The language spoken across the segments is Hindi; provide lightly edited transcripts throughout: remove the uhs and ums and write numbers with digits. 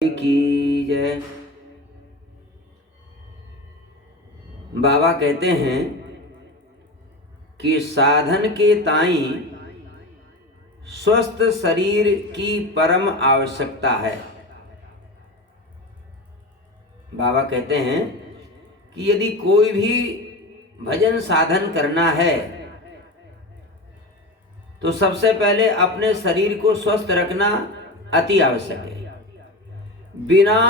की जय। बाबा कहते हैं कि साधन के ताई स्वस्थ शरीर की परम आवश्यकता है। बाबा कहते हैं कि यदि कोई भी भजन साधन करना है तो सबसे पहले अपने शरीर को स्वस्थ रखना अति आवश्यक है। बिना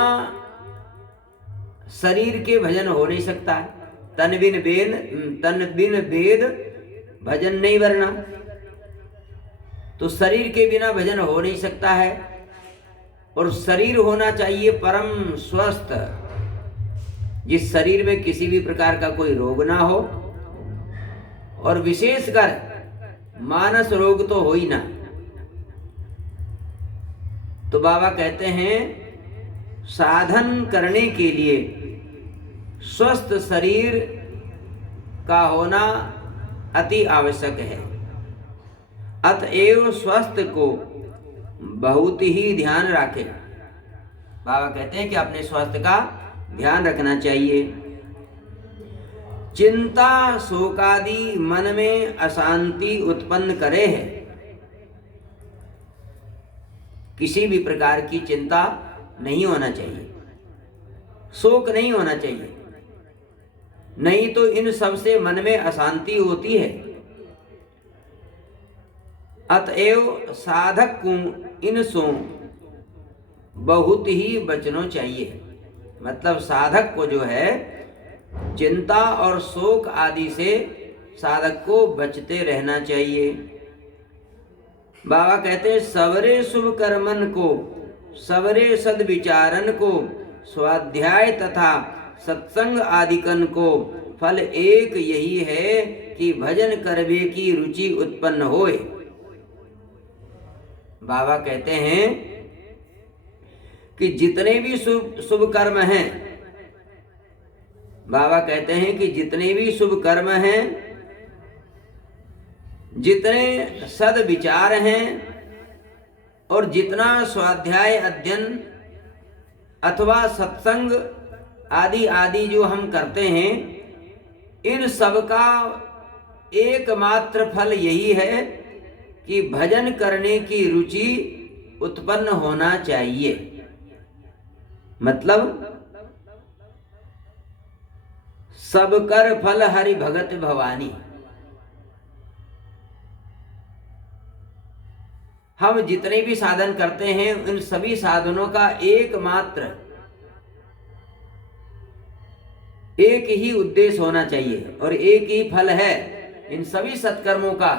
शरीर के भजन हो नहीं सकता है। तन बिन वेद भजन नहीं वरना। तो शरीर के बिना भजन हो नहीं सकता है और शरीर होना चाहिए परम स्वस्थ, जिस शरीर में किसी भी प्रकार का कोई रोग ना हो और विशेषकर मानस रोग तो हो ही ना। तो बाबा कहते हैं साधन करने के लिए स्वस्थ शरीर का होना अति आवश्यक है। अतएव स्वस्थ को बहुत ही ध्यान रखें। बाबा कहते हैं कि अपने स्वास्थ्य का ध्यान रखना चाहिए। चिंता शोकादि मन में अशांति उत्पन्न करे है। किसी भी प्रकार की चिंता नहीं होना चाहिए, शोक नहीं होना चाहिए, नहीं तो इन सब से मन में अशांति होती है। अतएव साधक को इन सो बहुत ही बचना चाहिए। मतलब साधक को जो है चिंता और शोक आदि से साधक को बचते रहना चाहिए। बाबा कहते हैं सवरे शुभ कर्मन को, सवरे सद्विचारन को, स्वाध्याय तथा सत्संग आदिकन को फल एक यही है कि भजन करवे की रुचि उत्पन्न होए। बाबा कहते हैं कि जितने भी शुभ कर्म हैं, बाबा कहते हैं कि जितने भी शुभ कर्म हैं, जितने सद्विचार हैं और जितना स्वाध्याय अध्ययन अथवा सत्संग आदि आदि जो हम करते हैं, इन सब का एकमात्र फल यही है कि भजन करने की रुचि उत्पन्न होना चाहिए। मतलब सब कर फल हरि भगत भवानी। हम जितने भी साधन करते हैं इन सभी साधनों का एकमात्र एक ही उद्देश्य होना चाहिए और एक ही फल है। इन सभी सत्कर्मों का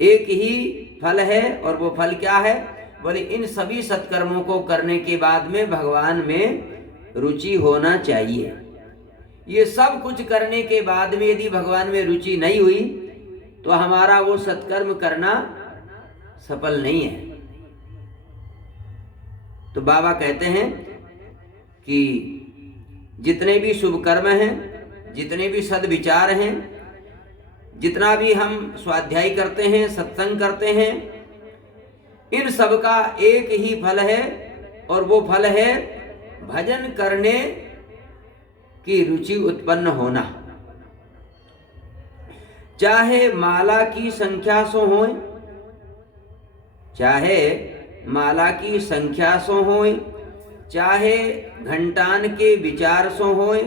एक ही फल है और वो फल क्या है? बोले इन सभी सत्कर्मों को करने के बाद में भगवान में रुचि होना चाहिए। ये सब कुछ करने के बाद में यदि भगवान में रुचि नहीं हुई तो हमारा वो सत्कर्म करना सफल नहीं है। तो बाबा कहते हैं कि जितने भी शुभ कर्म हैं, जितने भी सद्विचार हैं, जितना भी हम स्वाध्याय करते हैं, सत्संग करते हैं, इन सब का एक ही फल है और वो फल है भजन करने की रुचि उत्पन्न होना। चाहे माला की संख्या सो होए, चाहे माला की संख्या सो होए, चाहे घंटान के विचार सो होए,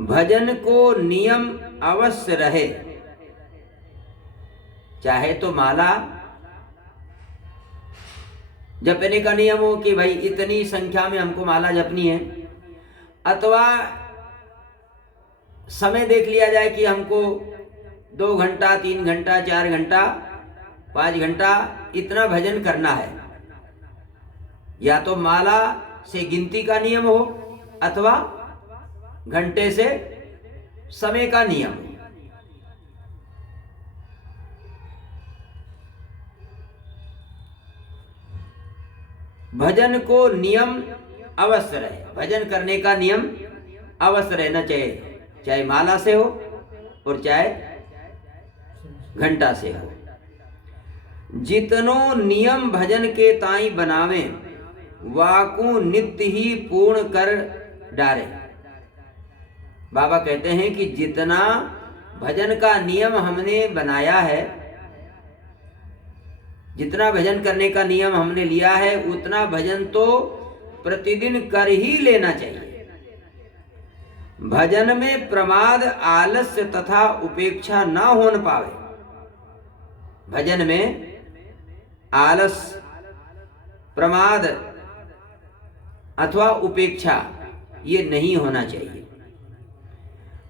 भजन को नियम अवश्य रहे। चाहे तो माला जपने का नियम हो कि भाई इतनी संख्या में हमको माला जपनी है, अथवा समय देख लिया जाए कि हमको 2 घंटा 3 घंटा 4 घंटा 5 घंटा इतना भजन करना है। या तो माला से गिनती का नियम हो अथवा घंटे से समय का नियम। भजन को नियम अवश्य रहे। भजन करने का नियम अवश्य रहना चाहिए, चाहे माला से हो और चाहे घंटा से हो। जितनो नियम भजन के ताई बनावे, वाकू नित्य ही पूर्ण कर डारे। बाबा कहते हैं कि जितना भजन का नियम हमने बनाया है, जितना भजन करने का नियम हमने लिया है, उतना भजन तो प्रतिदिन कर ही लेना चाहिए। भजन में प्रमाद, आलस्य तथा उपेक्षा ना होने पावे। भजन में आलस, प्रमाद अथवा उपेक्षा ये नहीं होना चाहिए।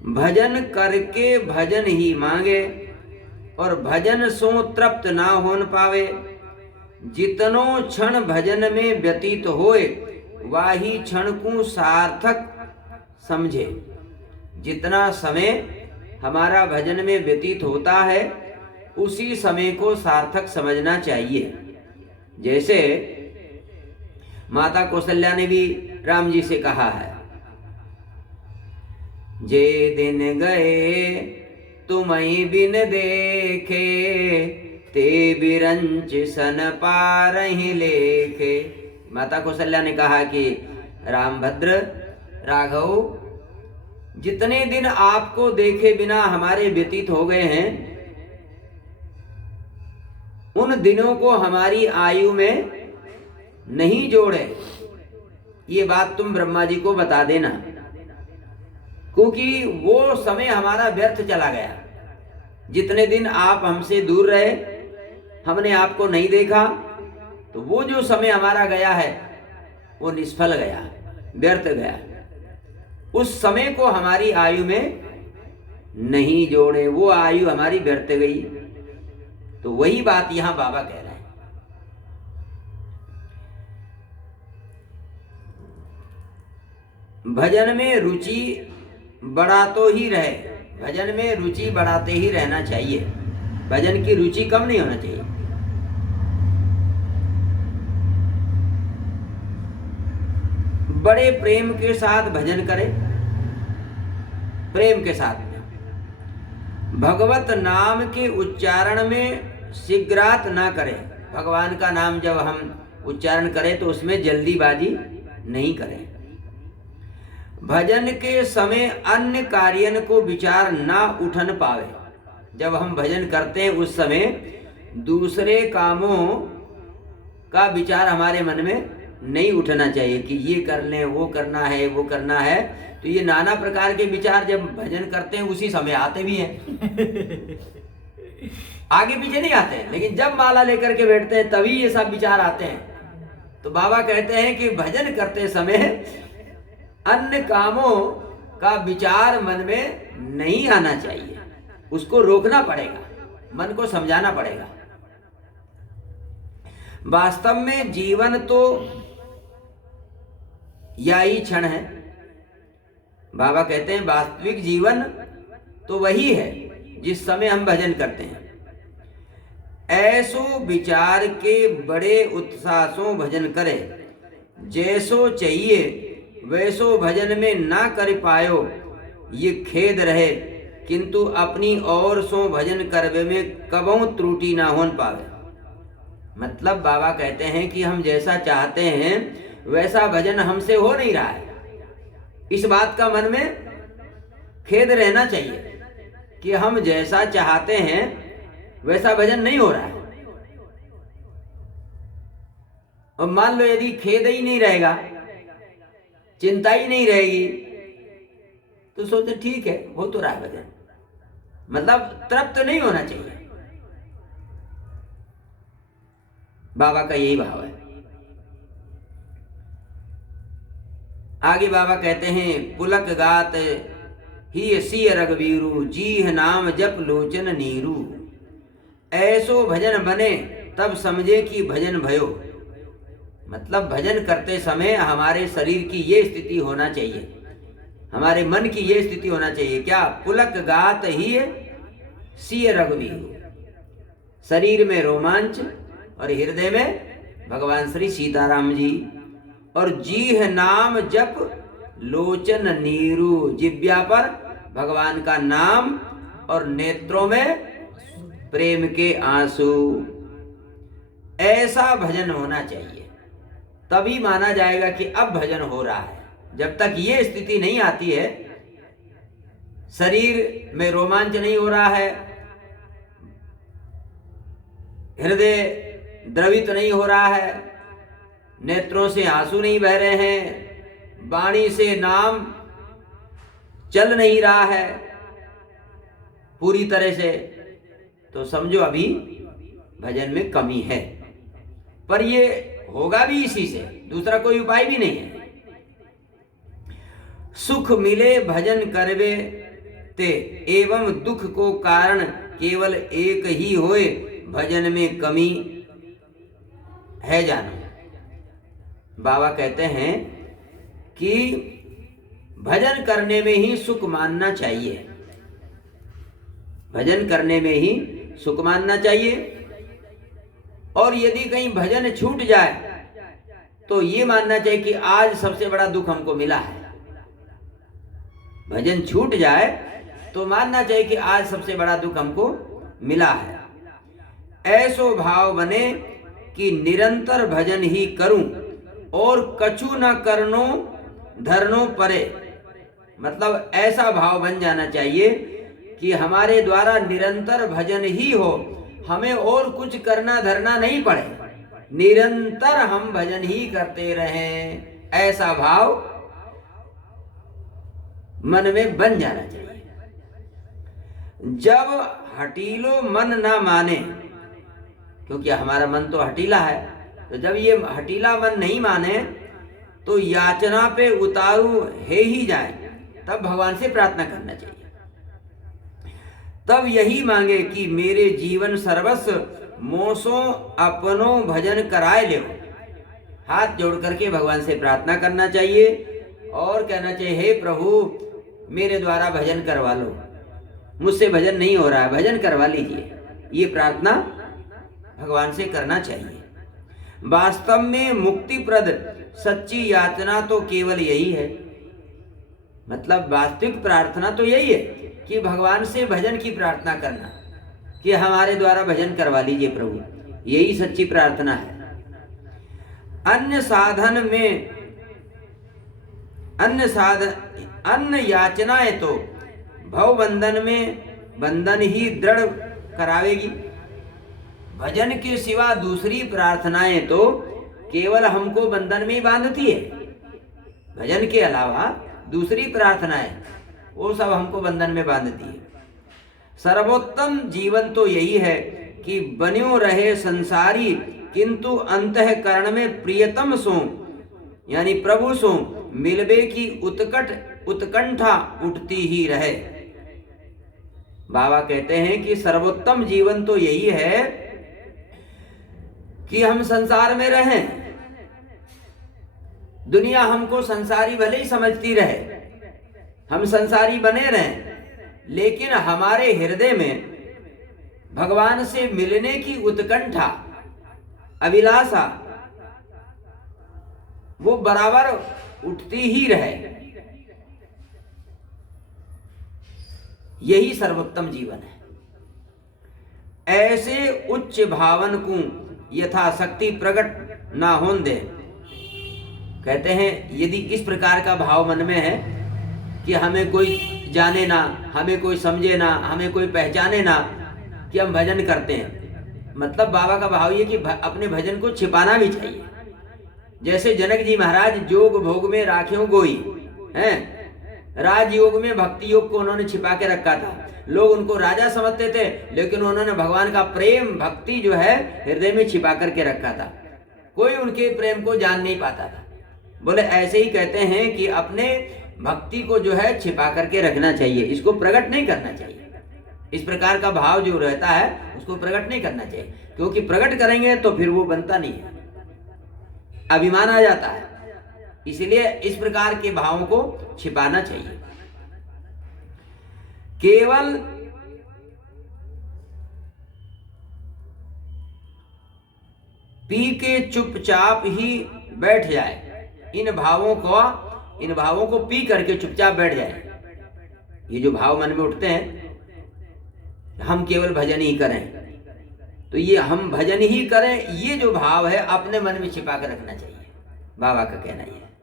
भजन करके भजन ही मांगे और भजन सो तृप्त ना होन पावे। जितनो क्षण भजन में व्यतीत होए, वाही क्षण को सार्थक समझे। जितना समय हमारा भजन में व्यतीत होता है, उसी समय को सार्थक समझना चाहिए। जैसे माता कौशल्या ने भी राम जी से कहा है, जे दिन गए तुम्हें बिन देखे, ते बिरंच सन पारहि लेखे। माता कौशल्या ने कहा कि रामभद्र, राघव, जितने दिन आपको देखे बिना हमारे व्यतीत हो गए हैं, उन दिनों को हमारी आयु में नहीं जोड़े। ये बात तुम ब्रह्मा जी को बता देना, क्योंकि वो समय हमारा व्यर्थ चला गया। जितने दिन आप हमसे दूर रहे, हमने आपको नहीं देखा, तो वो जो समय हमारा गया है वो निष्फल गया, व्यर्थ गया। उस समय को हमारी आयु में नहीं जोड़े, वो आयु हमारी व्यर्थ गई। तो वही बात यहां बाबा कह रहे हैं। भजन में रुचि बढ़ाते ही रहे, भजन में रुचि बढ़ाते ही रहना चाहिए। भजन की रुचि कम नहीं होना चाहिए। बड़े प्रेम के साथ भजन करें, प्रेम के साथ। भगवत नाम के उच्चारण में शीघ्रात ना करें। भगवान का नाम जब हम उच्चारण करें तो उसमें जल्दीबाजी नहीं करें। भजन के समय अन्य कार्यन को विचार ना उठन पावे। जब हम भजन करते हैं उस समय दूसरे कामों का विचार हमारे मन में नहीं उठना चाहिए कि ये कर लें, वो करना है, वो करना है। तो ये नाना प्रकार के विचार जब भजन करते हैं उसी समय आते भी हैं। आगे पीछे नहीं आते हैं, लेकिन जब माला लेकर के बैठते हैं तभी ये सब विचार आते हैं। तो बाबा कहते हैं कि भजन करते समय अन्य कामों का विचार मन में नहीं आना चाहिए, उसको रोकना पड़ेगा, मन को समझाना पड़ेगा। वास्तव में जीवन तो यही क्षण है। बाबा कहते हैं वास्तविक जीवन तो वही है जिस समय हम भजन करते हैं। ऐसो विचार के बड़े उत्साह से भजन करे, जैसो चाहिए वैसो भजन में ना कर पायो, ये खेद रहे। किंतु अपनी ओर सो भजन करवे में कबहू त्रुटि ना होन पावे। मतलब बाबा कहते हैं कि हम जैसा चाहते हैं वैसा भजन हमसे हो नहीं रहा है। इस बात का मन में खेद रहना चाहिए कि हम जैसा चाहते हैं वैसा भजन नहीं हो रहा है। और मान लो यदि खेद ही नहीं रहेगा, चिंता ही नहीं रहेगी, तो सोचते ठीक है, हो तो रहा है भजन, मतलब तृप्त नहीं होना चाहिए। बाबा का यही भाव है। आगे बाबा कहते हैं पुलक गात ही सिय रघुवीरू, जीह नाम जप लोचन नीरू। ऐसो भजन बने तब समझे कि भजन भयो। मतलब भजन करते समय हमारे शरीर की ये स्थिति होना चाहिए, हमारे मन की ये स्थिति होना चाहिए। क्या? पुलक गात ही सिय रघुवीरू, शरीर में रोमांच और हृदय में भगवान श्री सीताराम जी। और जीह नाम जप लोचन नीरू, जिब्या पर भगवान का नाम और नेत्रों में प्रेम के आंसू। ऐसा भजन होना चाहिए, तभी माना जाएगा कि अब भजन हो रहा है। जब तक ये स्थिति नहीं आती है, शरीर में रोमांच नहीं हो रहा है, हृदय द्रवित नहीं हो रहा है, नेत्रों से आंसू नहीं बह रहे हैं, वाणी से नाम चल नहीं रहा है पूरी तरह से, तो समझो अभी भजन में कमी है। पर ये होगा भी इसी से, दूसरा कोई उपाय भी नहीं है। सुख मिले भजन करवे ते एवं दुख को कारण केवल एक ही होए, भजन में कमी है जानो। बाबा कहते हैं कि भजन करने में ही सुख मानना चाहिए, भजन करने में ही सुख मानना चाहिए। और यदि कहीं भजन छूट जाए तो ये मानना चाहिए कि आज सबसे बड़ा दुख हमको मिला है। भजन छूट जाए तो मानना चाहिए कि आज सबसे बड़ा दुख हमको मिला है। ऐसो भाव बने कि निरंतर भजन ही करूं और कछु न करनो धरनो परे। मतलब ऐसा भाव बन जाना चाहिए कि हमारे द्वारा निरंतर भजन ही हो, हमें और कुछ करना धरना नहीं पड़े, निरंतर हम भजन ही करते रहें, ऐसा भाव मन में बन जाना चाहिए। जब हठीलो मन ना माने, क्योंकि हमारा मन तो हठीला है, तो जब ये हठीला मन नहीं माने तो याचना पे उतारू है ही जाए, तब भगवान से प्रार्थना करना चाहिए। तब यही मांगे कि मेरे जीवन सर्वस्व मोसो अपनो भजन कराए ले। हाथ जोड़ करके भगवान से प्रार्थना करना चाहिए और कहना चाहिए, हे प्रभु मेरे द्वारा भजन करवा लो, मुझसे भजन नहीं हो रहा है, भजन करवा लीजिए। ये प्रार्थना भगवान से करना चाहिए। वास्तव में मुक्तिप्रद सच्ची याचना तो केवल यही है। मतलब वास्तविक प्रार्थना तो यही है कि भगवान से भजन की प्रार्थना करना, कि हमारे द्वारा भजन करवा लीजिए प्रभु, यही सच्ची प्रार्थना है। अन्य याचनाएं तो भव बंधन में बंधन ही दृढ़ करावेगी। भजन के सिवा दूसरी प्रार्थनाएं तो केवल हमको बंधन में ही बांधती है। भजन के अलावा दूसरी प्रार्थनाएं वो सब हमको बंधन में बांधती है। सर्वोत्तम जीवन तो यही है कि बन्यो रहे संसारी, किंतु अंतःकरण में प्रियतम सो यानी प्रभु सो मिलबे की उत्कंठा उठती ही रहे। बाबा कहते हैं कि सर्वोत्तम जीवन तो यही है कि हम संसार में रहें, दुनिया हमको संसारी भले ही समझती रहे, हम संसारी बने रहें, लेकिन हमारे हृदय में भगवान से मिलने की उत्कंठा, अभिलाषा वो बराबर उठती ही रहे। यही सर्वोत्तम जीवन है। ऐसे उच्च भावन को यथाशक्ति प्रकट ना होने दे। कहते हैं यदि इस प्रकार का भाव मन में है कि हमें कोई जाने ना, हमें कोई समझे ना, हमें कोई पहचाने ना कि हम भजन करते हैं, मतलब बाबा का भाव ये कि अपने भजन को छिपाना भी चाहिए। जैसे जनक जी महाराज जोग भोग में राख्यों गोई हैं, राजयोग में भक्ति योग को उन्होंने छिपा के रखा था। लोग उनको राजा समझते थे, लेकिन उन्होंने भगवान का प्रेम भक्ति जो है हृदय में छिपा करके रखा था, कोई उनके प्रेम को जान नहीं पाता था। बोले ऐसे ही कहते हैं कि अपने भक्ति को जो है छिपा करके रखना चाहिए, इसको प्रकट नहीं करना चाहिए। इस प्रकार का भाव जो रहता है उसको प्रकट नहीं करना चाहिए, क्योंकि प्रकट करेंगे तो फिर वो बनता नहीं है, अभिमान आ जाता है। इसलिए इस प्रकार के भावों को छिपाना चाहिए। केवल पी के चुपचाप ही बैठ जाए, इन भावों को पी करके चुपचाप बैठ जाए। ये जो भाव मन में उठते हैं हम केवल भजन ही करें, तो ये हम भजन ही करें, ये जो भाव है अपने मन में छिपा कर रखना चाहिए, बाबा का कहना ये है।